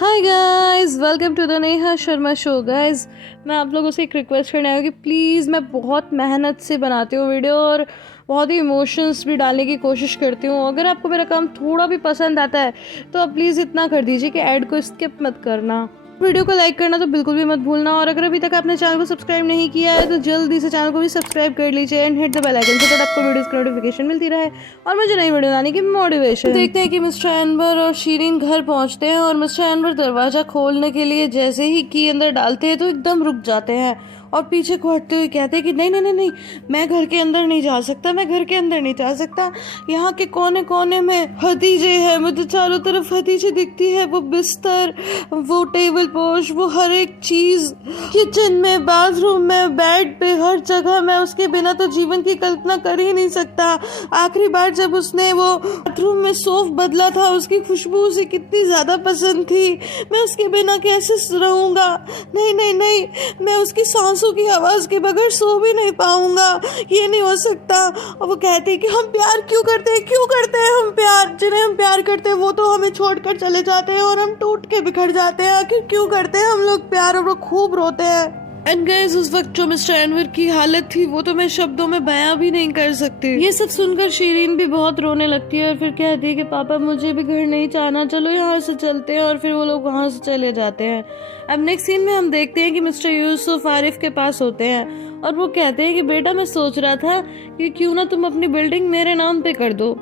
Hi guys, welcome to the Neha Sharma show. Guys, मैं आप लोगों से एक रिक्वेस्ट करने आया कि प्लीज़, मैं बहुत मेहनत से बनाती हूँ वीडियो और बहुत ही इमोशंस भी डालने की कोशिश करती हूँ। अगर आपको मेरा काम थोड़ा भी पसंद आता है तो आप प्लीज़ इतना कर दीजिए कि ऐड को स्किप मत करना, वीडियो को लाइक करना तो बिल्कुल भी मत भूलना। और अगर अभी तक आपने चैनल को सब्सक्राइब नहीं किया है तो जल्दी से चैनल को भी सब्सक्राइब कर लीजिए and hit the bell icon so that आपको वीडियोस की नोटिफिकेशन मिलती रहे और मुझे नई वीडियो बनाने की मोटिवेशन। देखते हैं कि मिस्टर अनवर और शीरीन घर पहुंचते हैं और मिस्टर अनवर दरवाजा खोलने के लिए जैसे ही की अंदर डालते हैं तो एकदम रुक जाते हैं और पीछे को हटते हुए कहते हैं कि नहीं नहीं नहीं नहीं, मैं घर के अंदर नहीं जा सकता, मैं घर के अंदर नहीं जा सकता। यहाँ के कोने कोने में हतीजे हैं, मुझे चारों तरफ हतीजे दिखती है। वो बिस्तर, वो टेबल पोश, वो हर एक चीज, किचन में, बाथरूम में, बेड पे, हर जगह। मैं उसके बिना तो जीवन की कल्पना कर ही नहीं सकता। आखिरी बार जब उसने वो बाथरूम में सोफ बदला था, उसकी खुशबू उसे कितनी ज्यादा पसंद थी। मैं उसके बिना कैसे रहूंगा? नहीं नहीं नहीं, मैं उसकी सांसों की आवाज के बगैर सो भी नहीं पाऊंगा, ये नहीं हो सकता। और वो कहते हैं कि हम प्यार क्यों करते हैं, क्यों करते हैं हम प्यार? जिन्हें हम प्यार करते हैं वो तो हमें छोड़कर चले जाते हैं और हम टूट के बिखर जाते हैं। आखिर क्यों करते हैं हम लोग प्यार? और वो खूब रोते हैं। एंड गाइस, उस वक्त जो मिस्टर अनवर की हालत थी वो तो मैं शब्दों में बयां भी नहीं कर सकती। ये सब सुनकर शीरीन भी बहुत रोने लगती है और फिर कहती है कि पापा, मुझे भी घर नहीं जाना, चलो यहाँ से चलते हैं। और फिर वो लोग वहाँ से चले जाते हैं। अब नेक्स्ट सीन में हम देखते हैं कि मिस्टर यूसुफ आरिफ के पास होते हैं और वो कहते हैं कि बेटा, मैं सोच रहा था कि क्यों ना तुम अपनी बिल्डिंग मेरे नाम पे कर दो।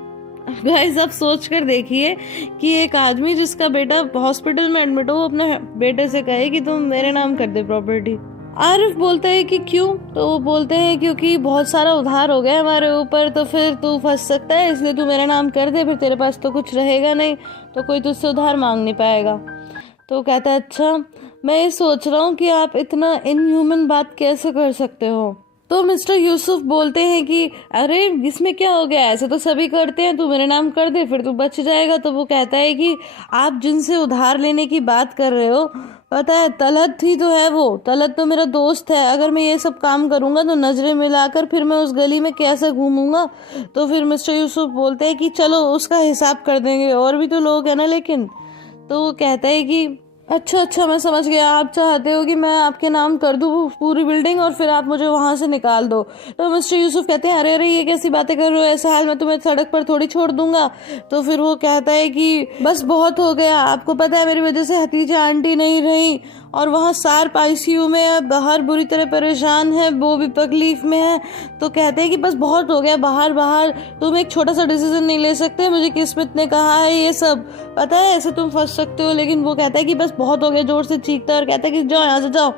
गाइस, आप सोच कर देखिए कि एक आदमी जिसका बेटा हॉस्पिटल में एडमिट हो, वो अपने बेटे से कहे कि तुम मेरे नाम कर दे प्रॉपर्टी। आरिफ बोलता है कि क्यों? तो वो बोलते हैं क्योंकि बहुत सारा उधार हो गया हमारे ऊपर, तो फिर तू फंस सकता है, इसलिए तू मेरा नाम कर दे, फिर तेरे पास तो कुछ रहेगा नहीं, तो कोई तुझसे उधार मांग नहीं पाएगा। तो कहता है, अच्छा, मैं ये सोच रहा हूँ कि आप इतना इनह्यूमन बात कैसे कर सकते हो? तो मिस्टर यूसुफ बोलते हैं कि अरे इसमें क्या हो गया, ऐसे तो सभी करते हैं, तू मेरे नाम कर दे, फिर तू बच जाएगा। तो वो कहता है कि आप जिनसे उधार लेने की बात कर रहे हो, पता है, तलत ही तो है। वो तलत तो मेरा दोस्त है। अगर मैं ये सब काम करूंगा तो नजरें मिलाकर फिर मैं उस गली में कैसे घूमूंगा? तो फिर मिस्टर यूसुफ बोलते हैं कि चलो उसका हिसाब कर देंगे, और भी तो लोग हैं ना। लेकिन तो वो कहता है कि अच्छा, मैं समझ गया, आप चाहते हो कि मैं आपके नाम कर दूँ पूरी बिल्डिंग और फिर आप मुझे वहां से निकाल दो। तो मिस्टर यूसुफ कहते हैं, अरे अरे, ये कैसी बातें कर रहे हो, ऐसा हाल मैं तुम्हें सड़क पर थोड़ी छोड़ दूंगा। तो फिर वो कहता है कि बस बहुत हो गया, आपको पता है मेरी वजह से हतीजा आंटी नहीं रही और वहाँ सार आईसीयू में है, बाहर बुरी तरह परेशान है, वो भी तकलीफ में है। तो कहते हैं कि बस बहुत हो गया, बाहर बाहर तुम एक छोटा सा डिसीजन नहीं ले सकते, मुझे किस्मत ने कहा है ये सब, पता है, ऐसे तुम फंस सकते हो। लेकिन वो कहता है कि बस बहुत हो गया, जोर से चीखता है और कहता है कि जाओ यहाँ से जाओ।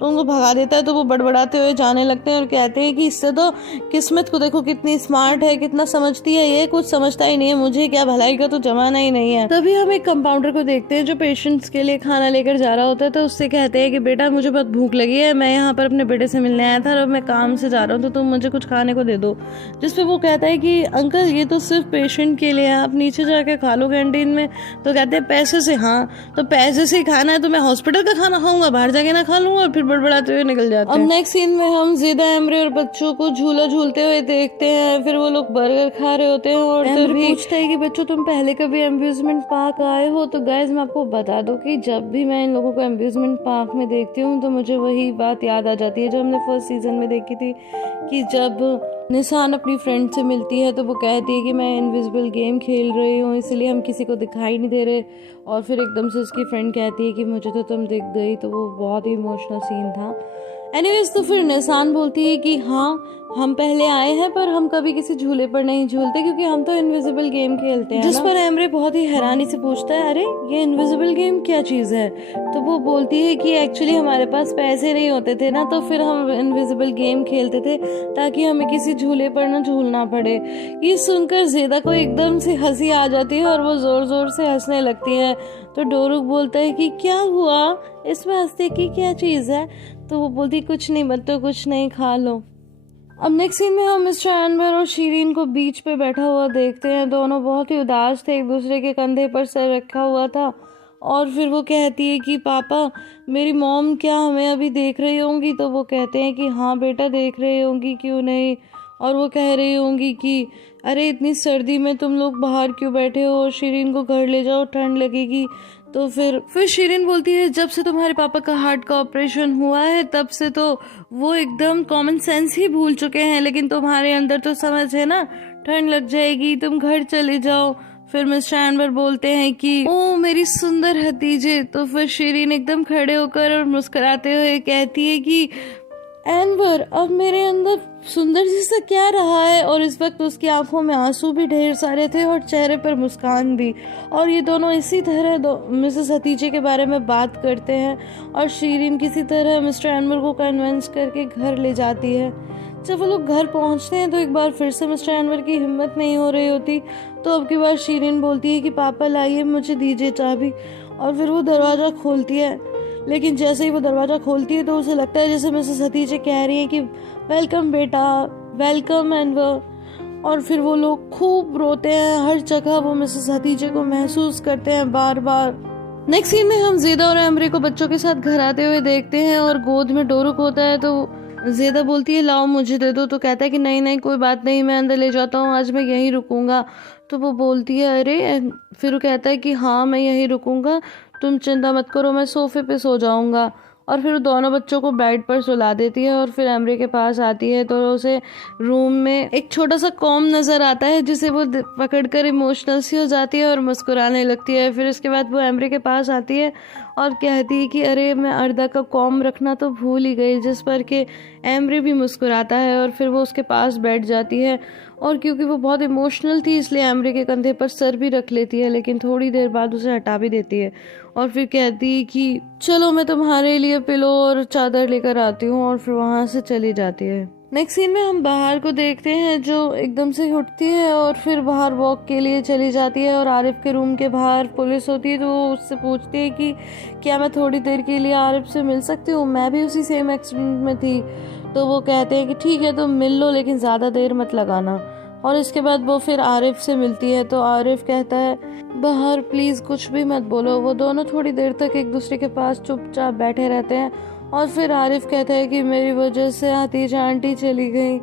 तो उनको भगा देता है। तो वो बड़बड़ाते हुए जाने लगते हैं और कहते हैं कि इससे तो किस्मत को देखो कितनी स्मार्ट है, कितना समझती है, ये कुछ समझता ही नहीं है, मुझे क्या भलाई का तो जमाना ही नहीं है। तभी हम एक कंपाउंडर को देखते हैं जो पेशेंट्स के लिए खाना लेकर जा रहा होता है। तो उससे कहते हैं कि बेटा, मुझे बहुत भूख लगी है, मैं यहाँ पर अपने बेटे से मिलने आया था और मैं काम से जा रहा हूँ, तो तुम मुझे कुछ खाने को दे दो। जिसपे वो कहता है कि अंकल, ये तो सिर्फ पेशेंट के लिए है, आप नीचे जाके खा लो कैंटीन में। तो कहते हैं पैसे से? हाँ, तो पैसे से खाना है तो मैं हॉस्पिटल का खाना खाऊंगा, बाहर जाके ना खा लूंगा। और फिर बड़बड़ाते हुए निकल जाते हैं। अब नेक्स्ट सीन में हम ज़िदा, एमरे और बच्चों को झूला झूलते हुए देखते हैं। फिर वो लोग बर्गर खा रहे होते हैं और एमरे पूछता है कि बच्चों, तुम पहले कभी एम्यूजमेंट पार्क आए हो? तो गाइज, मैं आपको बता दूं कि जब भी मैं इन लोगों को एम्यूजमेंट पार्क में देखती हूँ तो मुझे वही बात याद आ जाती है जो हमने फर्स्ट सीजन में देखी थी, कि जब निशान अपनी फ्रेंड से मिलती है तो वो कहती है कि मैं इनविजिबल गेम खेल रही हूँ, इसलिए हम किसी को दिखाई नहीं दे रहे। और फिर एकदम से उसकी फ्रेंड कहती है कि मुझे तो तुम दिख गई। तो वो बहुत ही इमोशनल सीन था। एनीवेज, तो फिर निशान बोलती है कि हाँ, हम पहले आए हैं पर हम कभी किसी झूले पर नहीं झूलते क्योंकि हम तो इनविजिबल गेम खेलते हैं। जिस पर एमरे बहुत ही हैरानी से पूछता है, अरे ये इनविजिबल गेम क्या चीज़ है? तो वो बोलती है कि एक्चुअली हमारे पास पैसे नहीं होते थे ना, तो फिर हम इनविजिबल गेम खेलते थे ताकि हमें किसी झूले पर ना झूलना पड़े। ये सुनकर ज़ेदा को एकदम से हंसी आ जाती है और वो ज़ोर ज़ोर से हंसने लगती है। तो डोरुक बोलता है कि क्या हुआ, इसमें हंसने की क्या चीज़ है? तो वो बोलती, कुछ नहीं बच्चों, कुछ नहीं, खा लो। अब नेक्स्ट सीन में हम मिस्टर अनवर और शीरीन को बीच पे बैठा हुआ देखते हैं। दोनों बहुत ही उदास थे, एक दूसरे के कंधे पर सर रखा हुआ था। और फिर वो कहती है कि पापा, मेरी मॉम क्या हमें अभी देख रही होंगी? तो वो कहते हैं कि हाँ बेटा, देख रही होंगी, क्यों नहीं। और वो कह रही होंगी कि अरे इतनी सर्दी में तुम लोग बाहर क्यों बैठे हो, शीरीन को घर ले जाओ, ठंड लगेगी। तो फिर शीरिन बोलती है जब से तुम्हारे पापा का हार्ट का ऑपरेशन हुआ है तब से तो वो एकदम कॉमन सेंस ही भूल चुके हैं, लेकिन तुम्हारे अंदर तो समझ है ना, ठंड लग जाएगी, तुम घर चले जाओ। फिर मिस्टर एनवर बोलते हैं कि ओ मेरी सुंदर हतीजे। तो फिर शीरिन एकदम खड़े होकर और मुस्कुराते हुए कहती है कि एनवर अब मेरे अंदर सुंदर सी सा क्या रहा है। और इस वक्त उसकी आंखों में आंसू भी ढेर सारे थे और चेहरे पर मुस्कान भी। और ये दोनों इसी तरह मिसेस हतीजे के बारे में बात करते हैं और शीरिन किसी तरह मिस्टर एनवर को कन्विंस करके घर ले जाती है। जब वो लोग घर पहुंचते हैं तो एक बार फिर से मिस्टर एनवर की हिम्मत नहीं हो रही होती, तो अब की बार शीरिन बोलती है कि पापा लाइए मुझे दीजिए चाबी। और फिर वो दरवाज़ा खोलती है, लेकिन जैसे ही वो दरवाज़ा खोलती है तो उसे लगता है जैसे मिसेस हतीजे कह रही है कि वेलकम बेटा, वेलकम एनवर। और फिर वो लोग खूब रोते हैं, हर जगह वो मिसेस हतीजे को महसूस करते हैं बार बार। नेक्स्ट सीन में हम ज़ेदा और एमरे को बच्चों के साथ घर आते हुए देखते हैं और गोद में डोरुक होता है। तो ज़ेदा बोलती है लाओ मुझे दे दो, तो कहता है कि नहीं नहीं कोई बात नहीं, मैं अंदर ले जाता हूँ, आज मैं यहीं रुकूंगा। तो वो बोलती है अरे, फिर वो कहता है कि हाँ मैं यहीं रुकूंगा, तुम चिंता मत करो, मैं सोफे पे सो जाऊंगा। और फिर दोनों बच्चों को बेड पर सुला देती है और फिर एमरे के पास आती है तो उसे रूम में एक छोटा सा कॉम नज़र आता है जिसे वो पकड़कर इमोशनल सी हो जाती है और मुस्कुराने लगती है। फिर उसके बाद वो एमरे के पास आती है और कहती है कि अरे मैं अर्दा का कॉम रखना तो भूल ही गई, जिस पर कि एमरे भी मुस्कुराता है और फिर वो उसके पास बैठ जाती है। और क्योंकि वो बहुत इमोशनल थी इसलिए एमरे के कंधे पर सर भी रख लेती है, लेकिन थोड़ी देर बाद उसे हटा भी देती है और फिर कहती है कि चलो मैं तुम्हारे लिए पिलो और चादर लेकर आती हूँ, और फिर वहाँ से चली जाती है। नेक्स्ट सीन में हम बाहर को देखते हैं जो एकदम से उठती है और फिर बाहर वॉक के लिए चली जाती है और आरिफ के रूम के बाहर पुलिस होती है तो वो उससे पूछती है कि क्या मैं थोड़ी देर के लिए आरिफ से मिल सकती हूँ, मैं भी उसी सेम एक्सीडेंट में थी। तो वो कहते हैं कि ठीक है तुम मिल लो, लेकिन ज़्यादा देर मत लगाना। और इसके बाद वो फिर आरिफ से मिलती है तो आरिफ कहता है बाहर प्लीज़ कुछ भी मत बोलो। वो दोनों थोड़ी देर तक एक दूसरे के पास चुपचाप बैठे रहते हैं और फिर आरिफ कहता है कि मेरी वजह से हतीजा आंटी चली गई,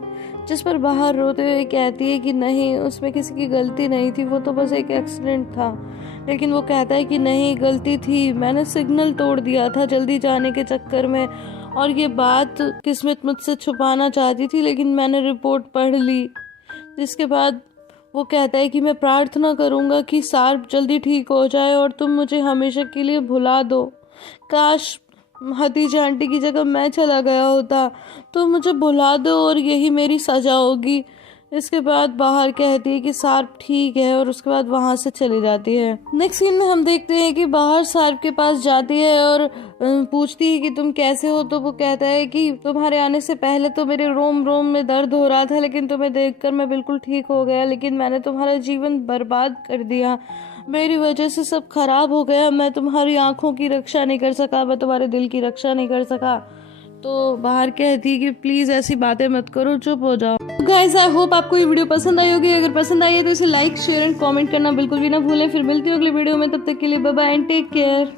जिस पर बाहर रोते हुए कहती है कि नहीं उसमें किसी की गलती नहीं थी, वो तो बस एक एक्सीडेंट था। लेकिन वो कहता है कि नहीं गलती थी, मैंने सिग्नल तोड़ दिया था जल्दी जाने के चक्कर में, और ये बात किस्मत मुझसे छुपाना चाहती थी लेकिन मैंने रिपोर्ट पढ़ ली। जिसके बाद वो कहता है कि मैं प्रार्थना करूँगा कि सार्प जल्दी ठीक हो जाए और तुम मुझे हमेशा के लिए भुला दो। काश हतीजा आंटी की जगह मैं चला गया होता, तो मुझे भुला दो और यही मेरी सज़ा होगी। इसके बाद बाहर कहती है कि सार्प ठीक है और उसके बाद वहाँ से चली जाती है। नेक्स्ट सीन में हम देखते हैं कि बाहर सार्प के पास जाती है और पूछती है कि तुम कैसे हो। तो वो कहता है कि तुम्हारे आने से पहले तो मेरे रोम रोम में दर्द हो रहा था, लेकिन तुम्हें देखकर मैं बिल्कुल ठीक हो गया, लेकिन मैंने तुम्हारा जीवन बर्बाद कर दिया, मेरी वजह से सब खराब हो गया, मैं तुम्हारी आंखों की रक्षा नहीं कर सका, मैं तुम्हारे दिल की रक्षा नहीं कर सका। तो बाहर कहती है कि प्लीज़ ऐसी बातें मत करो, चुप हो जाओ। गाइस आई होप आपको ये वीडियो पसंद आई होगी, अगर पसंद आई है तो इसे लाइक शेयर एंड कमेंट करना बिल्कुल भी ना भूलें। फिर मिलती हूँ अगली वीडियो में, तब तक के लिए bye bye and take care.